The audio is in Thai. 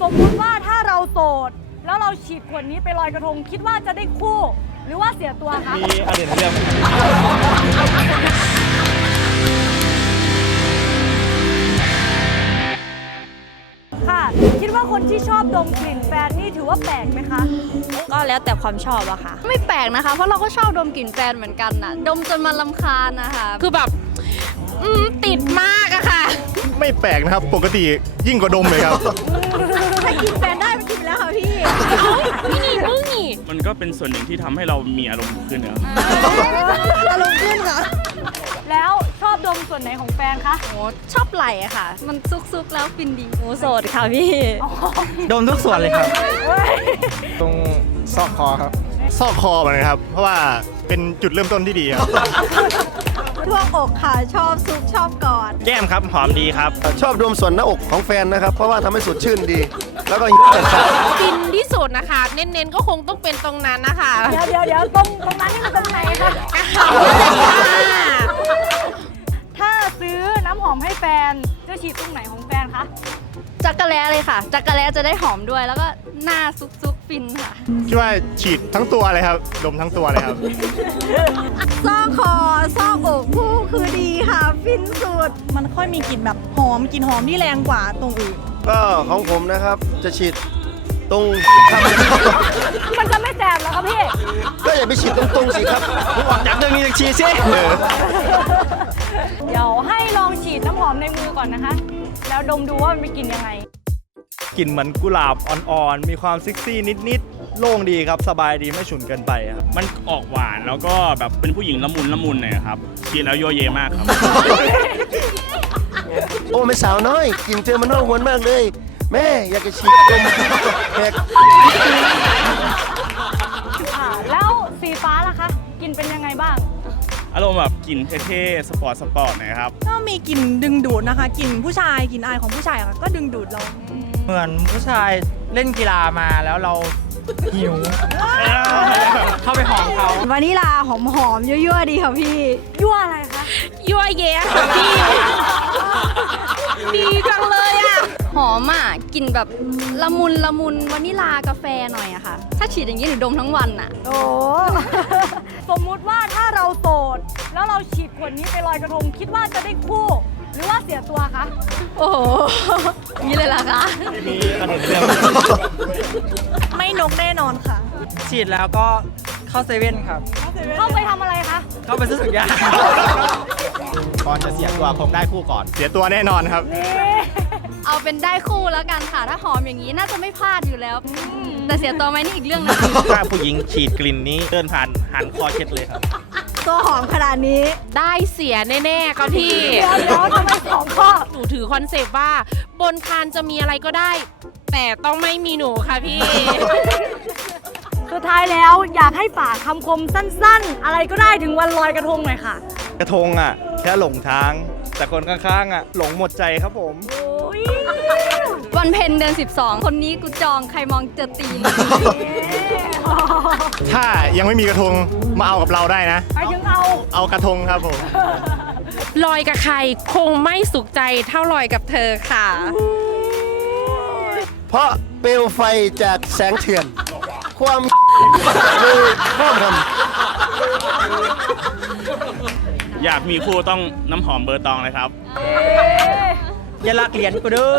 สมมุติว่าถ้าเราโสด แล้วเราฉีดขวดนี้ไปลอยกระทง คิดว่าจะได้คู่ หรือว่าเสียตัวคะมีอดีตเรื่องค่ะ คิดว่าคนที่ชอบดมกลิ่นแฟนนี่ถือว่าแปลกไหมคะ ก็แล้วแต่ความชอบอะค่ะ ไม่แปลกนะคะ เพราะเราก็ชอบดมกลิ่นแฟนเหมือนกันน่ะ ดมจนมันลำคาญนะคะ คือแบบอืมติดมากอะค่ะ ไม่แปลกนะครับ ปกติยิ่งกว่าดมเลยครับถ้า กินแฟนได้มันกินไปแล้วค่ะพี่นี่นี่มึงนี่มันก็เป็นส่วนหนึ่งที่ทำให้เรามีอารมณ์ขึ้นครับอารมณ์ขึ้นค่ะแล้วชอบดมส่วนไหนของแฟนคะโอ้ชอบไหลอะค่ะ มันซุกๆแล้วฟินดีหมูโสดค่ะพี่ โดนทุกส่วนเลยครับ ตรงซอกคอครับ ซอกคอมันนะครับ เพราะว่าเป็นจุดเริ่มต้นที่ดีครับ ทั่วอกค่ะ ชอบซุกชอบกอด แก้มครับหอมดีครับ ชอบดมส่วนหน้าอกของแฟนนะครับ เพราะว่าทำให้สดชื่นดี แล้วก็ ฟินที่สุดนะคะ เน้นๆก็คงต้องเป็นตรงนั้นนะคะเดี๋ยวเดี๋ยวเดี๋ยวตรงตรงนั้นนี่มันตรงไหนคะถ้าซื้อน้ำหอมให้แฟนจะฉีดตรงไหนของแฟนคะ จักระแลเลยค่ะ จักระแลจะได้หอมด้วย แล้วก็หน้าซุกๆ ฟินค่ะคิดว่าฉีดทั้งตัวเลยครับ ดมทั้งตัวเลยครับ ซอกคอซอกอกคู่คือดีค่ะ ฟินสุด มันค่อยมีกลิ่นแบบหอมกลิ่นหอมที่แรงกว่าตรงอื่น ก็ของผมนะครับจะฉีดตรงครับมันจะไม่แสบเหรอคะพี่ ก็อย่าไปฉีดตรงๆสิครับจากเรื่องนี้จากชีสิเดี๋ยวให้ลองฉีดน้ำหอมในมือก่อนนะคะ แล้วดมดูว่ามันเป็นกลิ่นยังไง กลิ่นเหมือนกุหลาบอ่อนๆ มีความซิกซี่นิดๆ โล่งดีครับ สบายดีไม่ฉุนเกินไปครับ มันออกหวานแล้วก็แบบเป็นผู้หญิงละมุนละมุนหน่อยครับฉีดแล้วโยเยมากครับ โอ้ไม่สาวน้อยกลินเจอมันน่าหวนมากเลย แม่อยากจะฉีดดมแขกอ่าแล้วสีฟ้าล่ะคะกลิ่นเป็นยังไงบ้าง อารมณ์แบบกลิ่นเท่ๆสปอร์ตสปอร์ตหน่อยครับ ก็มีกลิ่นดึงดูดนะคะกลิ่นผู้ชายกลิ่นอายของผู้ชายอะค่ะก็ดึงดูดเราเหมือนผู้ชายเล่นกีฬามาแล้วเราหิว เข้าไปหอมเขาวานิลาหอมหอมๆยั่วๆดีค่ะพี่ ยั่วอะไรคะยั่วเยะค่ะพี่ ดีจังเลยอะหอมอะกลิ่นแบบละมุนละมุนวานิลากาแฟหน่อยอะค่ะ ถ้าฉีดอย่างนี้หนูดมทั้งวันอะ โอ้ สมมุติว่าถ้าเรา ฉีดขวดนี้ไปลอยกระทง คิดว่าจะได้คู่ หรือว่าเสียตัวคะโอ้โหนี่เลยล่ะคะมีอดีตเรื่องไม่นกแน่นอนค่ะ ฉีดแล้วก็เข้าเซเว่นครับ เข้าไปทำอะไรคะ เข้าไปซื้อสุกยางก่อนจะเสียตัวคงได้คู่ก่อน เสียตัวแน่นอนครับนี่เอาเป็นได้คู่แล้วกันค่ะ ถ้าหอมอย่างนี้น่าจะไม่พลาดอยู่แล้ว แต่เสียตัวไหมนี่อีกเรื่องหนึงถ้าผู้หญิงฉีดกลิ่นนี้เดินผ่านหันคอเช็ดเลยครับ ตัวหอมขนาดนี้ได้เสียแน่ๆค่ะพี่เดี๋ยวเดี๋ยวทำไมสองข้อหนูถือคอนเซปต์ว่า บนคานจะมีอะไรก็ได้ แต่ต้องไม่มีหนูค่ะพี่ สุดท้ายแล้วอยากให้ฝากคำคมสั้นๆ อะไรก็ได้ถึงวันลอยกระทงหน่อยค่ะ กระทงอะ แค่หลงทาง แต่คนข้างๆอะ หลงหมดใจครับผม โอ้ย วันเพ็ญเดือน 12 คนนี้กูจองใครมองเจอตีน ถ้ายังไม่มีกระทงมาเอากับเราได้นะ ไปถึงเอา เอากระทงครับผมลอยกับใครคงไม่สุขใจเท่าลอยกับเธอค่ะ เพราะเปลวไฟจากแสงเถื่อน ความเลยห้ามทำอยากมีคู่ต้องน้ำหอมเบอร์ตองเลยครับ อย่าลากเหรียญกูเด้อ